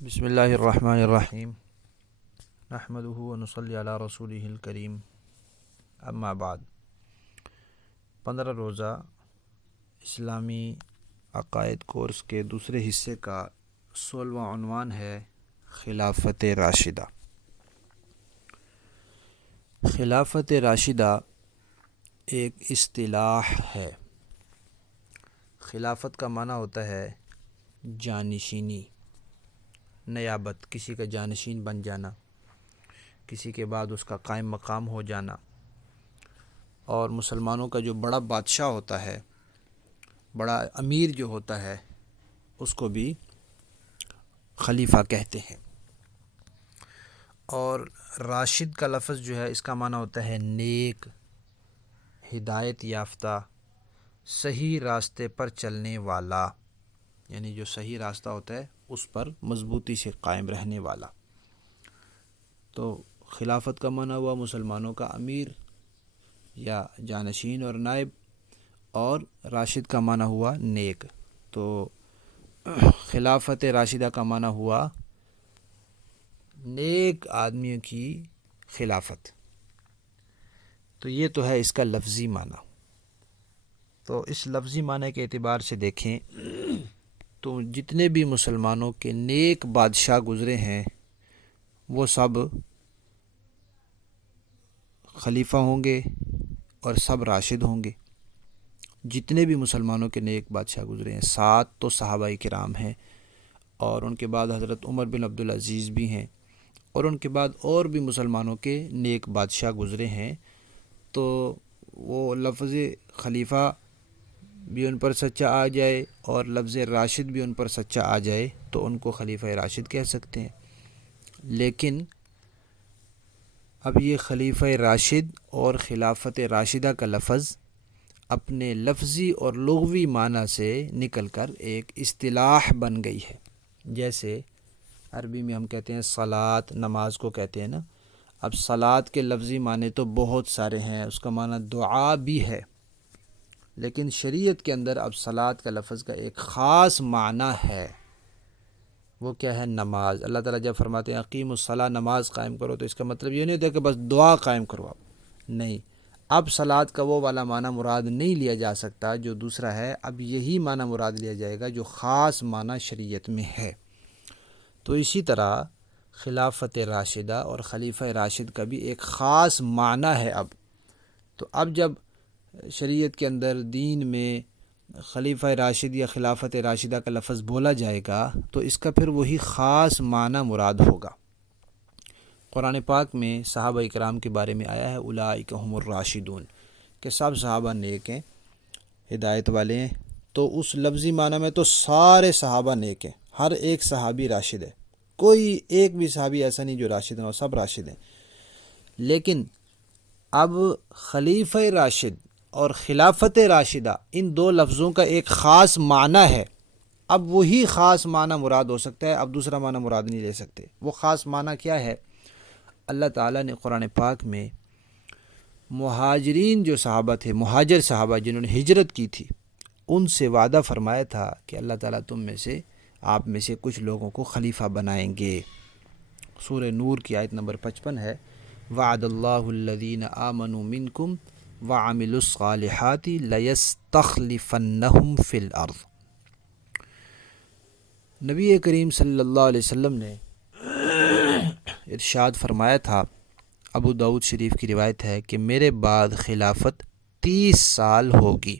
بسم اللہ الرحمن الرحیم نحمدہ ونصلی علی رسولہ الکریم اما بعد 15 روزہ اسلامی عقائد کورس کے دوسرے حصے کا 16واں عنوان ہے خلافت راشدہ۔ خلافت راشدہ ایک اصطلاح ہے۔ خلافت کا معنی ہوتا ہے جانشینی، نیابت، کسی کا جانشین بن جانا، کسی کے بعد اس کا قائم مقام ہو جانا، اور مسلمانوں کا جو بڑا بادشاہ ہوتا ہے، بڑا امیر جو ہوتا ہے، اس کو بھی خلیفہ کہتے ہیں۔ اور راشد کا لفظ جو ہے اس کا معنی ہوتا ہے نیک، ہدایت یافتہ، صحیح راستے پر چلنے والا، یعنی جو صحیح راستہ ہوتا ہے اس پر مضبوطی سے قائم رہنے والا۔ تو خلافت کا معنی ہوا مسلمانوں کا امیر یا جانشین اور نائب، اور راشد کا معنی ہوا نیک۔ تو خلافت راشدہ کا معنی ہوا نیک آدمیوں کی خلافت۔ تو یہ تو ہے اس کا لفظی معنی۔ تو اس لفظی معنی کے اعتبار سے دیکھیں تو جتنے بھی مسلمانوں کے نیک بادشاہ گزرے ہیں وہ سب خلیفہ ہوں گے اور سب راشد ہوں گے۔ جتنے بھی مسلمانوں کے نیک بادشاہ گزرے ہیں، 7 تو صحابہ کرام ہیں، اور ان کے بعد حضرت عمر بن عبدالعزیز بھی ہیں، اور ان کے بعد اور بھی مسلمانوں کے نیک بادشاہ گزرے ہیں۔ تو وہ لفظ خلیفہ بھی ان پر سچا آ جائے اور لفظ راشد بھی ان پر سچا آ جائے تو ان کو خلیفہ راشد کہہ سکتے ہیں۔ لیکن اب یہ خلیفہ راشد اور خلافت راشدہ کا لفظ اپنے لفظی اور لغوی معنی سے نکل کر ایک اصطلاح بن گئی ہے۔ جیسے عربی میں ہم کہتے ہیں صلاۃ، نماز کو کہتے ہیں نا۔ اب صلاۃ کے لفظی معنی تو بہت سارے ہیں، اس کا معنی دعا بھی ہے، لیکن شریعت کے اندر اب صلاۃ کا لفظ کا ایک خاص معنی ہے۔ وہ کیا ہے؟ نماز۔ اللہ تعالیٰ جب فرماتے ہیں اقیم الصلاۃ، نماز قائم کرو، تو اس کا مطلب یہ نہیں ہوتا کہ بس دعا قائم کرو آپ، نہیں۔ اب صلاۃ کا وہ والا معنی مراد نہیں لیا جا سکتا جو دوسرا ہے، اب یہی معنی مراد لیا جائے گا جو خاص معنی شریعت میں ہے۔ تو اسی طرح خلافت راشدہ اور خلیفہ راشد کا بھی ایک خاص معنی ہے اب۔ تو اب جب شریعت کے اندر دین میں خلیفہ راشد یا خلافت راشدہ کا لفظ بولا جائے گا تو اس کا پھر وہی خاص معنی مراد ہوگا۔ قرآن پاک میں صحابہ کرام کے بارے میں آیا ہے اولئک هم الراشدون، کہ سب صحابہ نیک ہیں، ہدایت والے ہیں۔ تو اس لفظی معنی میں تو سارے صحابہ نیک ہیں، ہر ایک صحابی راشد ہے، کوئی ایک بھی صحابی ایسا نہیں جو راشد نہ ہو، سب راشد ہیں۔ لیکن اب خلیفہ راشد اور خلافت راشدہ، ان دو لفظوں کا ایک خاص معنی ہے۔ اب وہی خاص معنی مراد ہو سکتا ہے، اب دوسرا معنی مراد نہیں لے سکتے۔ وہ خاص معنی کیا ہے؟ اللہ تعالیٰ نے قرآن پاک میں مہاجرین جو صحابہ تھے، مہاجر صحابہ جنہوں نے ہجرت کی تھی، ان سے وعدہ فرمایا تھا کہ اللہ تعالیٰ تم میں سے، آپ میں سے کچھ لوگوں کو خلیفہ بنائیں گے۔ سورہ نور کی آیت نمبر 55 ہے، وعد اللہ الذین آمنوا منکم وعملوا الصالحات لیستخلفنہم فی الارض۔ نبی کریم صلی اللہ علیہ وسلم نے ارشاد فرمایا تھا، ابو داؤد شریف کی روایت ہے کہ میرے بعد خلافت 30 سال ہوگی۔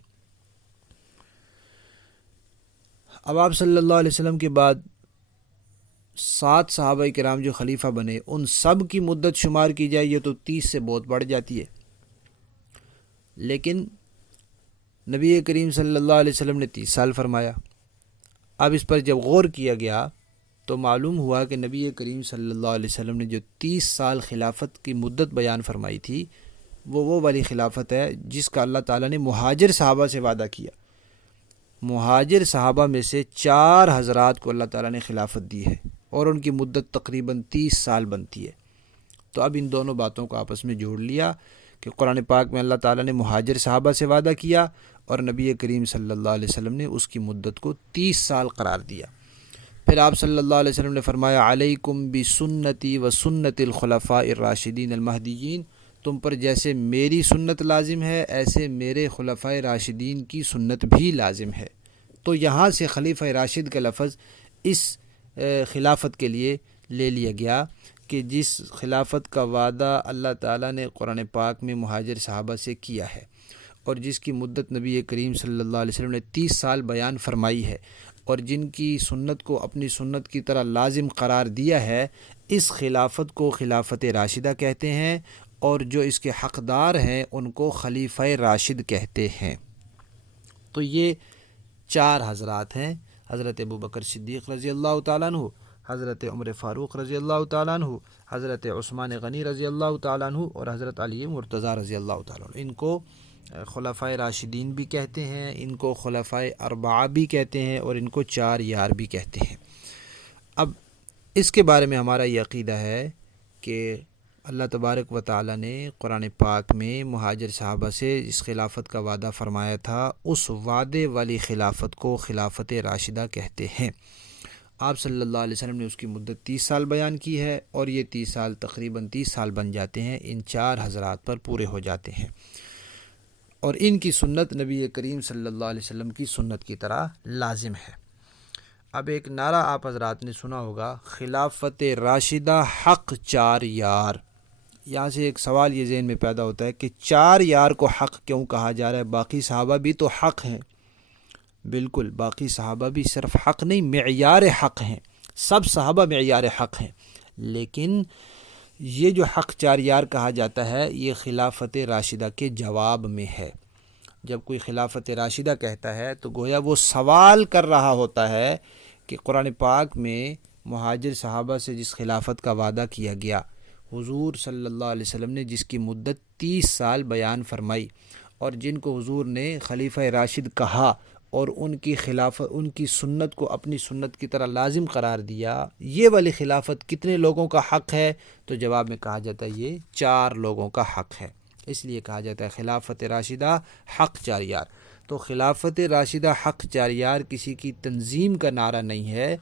اب آپ صلی اللہ علیہ وسلم کے بعد 7 صحابہ کرام جو خلیفہ بنے، ان سب کی مدت شمار کی جائے یہ تو 30 سے بہت بڑھ جاتی ہے۔ لیکن نبی کریم صلی اللہ علیہ وسلم نے 30 سال فرمایا۔ اب اس پر جب غور کیا گیا تو معلوم ہوا کہ نبی کریم صلی اللہ علیہ وسلم نے جو 30 سال خلافت کی مدت بیان فرمائی تھی وہ والی خلافت ہے جس کا اللہ تعالیٰ نے مہاجر صحابہ سے وعدہ کیا۔ مہاجر صحابہ میں سے 4 حضرات کو اللہ تعالیٰ نے خلافت دی ہے، اور ان کی مدت تقریباً 30 سال بنتی ہے۔ تو اب ان دونوں باتوں کو آپس میں جوڑ لیا کہ قرآن پاک میں اللہ تعالیٰ نے مہاجر صحابہ سے وعدہ کیا اور نبی کریم صلی اللہ علیہ وسلم نے اس کی مدت کو 30 سال قرار دیا۔ پھر آپ صلی اللہ علیہ وسلم نے فرمایا علیکم بسنتی و سنت الخلفاء الراشدین المہدیین، تم پر جیسے میری سنت لازم ہے ایسے میرے خلفائے راشدین کی سنت بھی لازم ہے۔ تو یہاں سے خلیفہ راشد کا لفظ اس خلافت کے لیے لے لیا گیا کہ جس خلافت کا وعدہ اللہ تعالیٰ نے قرآن پاک میں مہاجر صحابہ سے کیا ہے اور جس کی مدت نبی کریم صلی اللہ علیہ وسلم نے 30 سال بیان فرمائی ہے اور جن کی سنت کو اپنی سنت کی طرح لازم قرار دیا ہے، اس خلافت کو خلافت راشدہ کہتے ہیں اور جو اس کے حقدار ہیں ان کو خلیفہ راشد کہتے ہیں۔ تو یہ 4 حضرات ہیں، حضرت ابوبکر صدیق رضی اللہ تعالیٰ عنہ، حضرت عمر فاروق رضی اللہ تعالیٰ عنہ، حضرت عثمان غنی رضی اللہ تعالیٰ عنہ اور حضرت علی مرتضیٰ رضی اللہ تعالیٰ عنہ۔ ان کو خلفائے راشدین بھی کہتے ہیں، ان کو خلفائے اربعہ بھی کہتے ہیں اور ان کو 4 یار بھی کہتے ہیں۔ اب اس کے بارے میں ہمارا یہ عقیدہ ہے کہ اللہ تبارک و تعالیٰ نے قرآن پاک میں مہاجر صحابہ سے جس خلافت کا وعدہ فرمایا تھا اس وعدے والی خلافت کو خلافت راشدہ کہتے ہیں۔ آپ صلی اللہ علیہ وسلم نے اس کی مدت 30 سال بیان کی ہے اور یہ 30 سال تقریباً 30 سال بن جاتے ہیں، ان 4 حضرات پر پورے ہو جاتے ہیں اور ان کی سنت نبی کریم صلی اللہ علیہ وسلم کی سنت کی طرح لازم ہے۔ اب ایک نعرہ آپ حضرات نے سنا ہوگا، خلافت راشدہ حق 4 یار۔ یہاں سے ایک سوال یہ ذہن میں پیدا ہوتا ہے کہ 4 یار کو حق کیوں کہا جا رہا ہے؟ باقی صحابہ بھی تو حق ہیں۔ بالکل، باقی صحابہ بھی صرف حق نہیں، معیار حق ہیں، سب صحابہ معیار حق ہیں، لیکن یہ جو حق 4 یار کہا جاتا ہے یہ خلافت راشدہ کے جواب میں ہے۔ جب کوئی خلافت راشدہ کہتا ہے تو گویا وہ سوال کر رہا ہوتا ہے کہ قرآن پاک میں مہاجر صحابہ سے جس خلافت کا وعدہ کیا گیا، حضور صلی اللہ علیہ وسلم نے جس کی مدت 30 سال بیان فرمائی اور جن کو حضور نے خلیفہ راشد کہا اور ان کی سنت کو اپنی سنت کی طرح لازم قرار دیا، یہ والی خلافت کتنے لوگوں کا حق ہے؟ تو جواب میں کہا جاتا ہے یہ 4 لوگوں کا حق ہے، اس لیے کہا جاتا ہے خلافت راشدہ حق 4 یار۔ تو خلافت راشدہ حق 4 یار کسی کی تنظیم کا نعرہ نہیں ہے،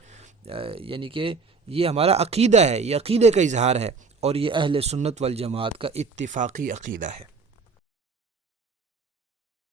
یعنی کہ یہ ہمارا عقیدہ ہے، یہ عقیدے کا اظہار ہے اور یہ اہل سنت والجماعت کا اتفاقی عقیدہ ہے۔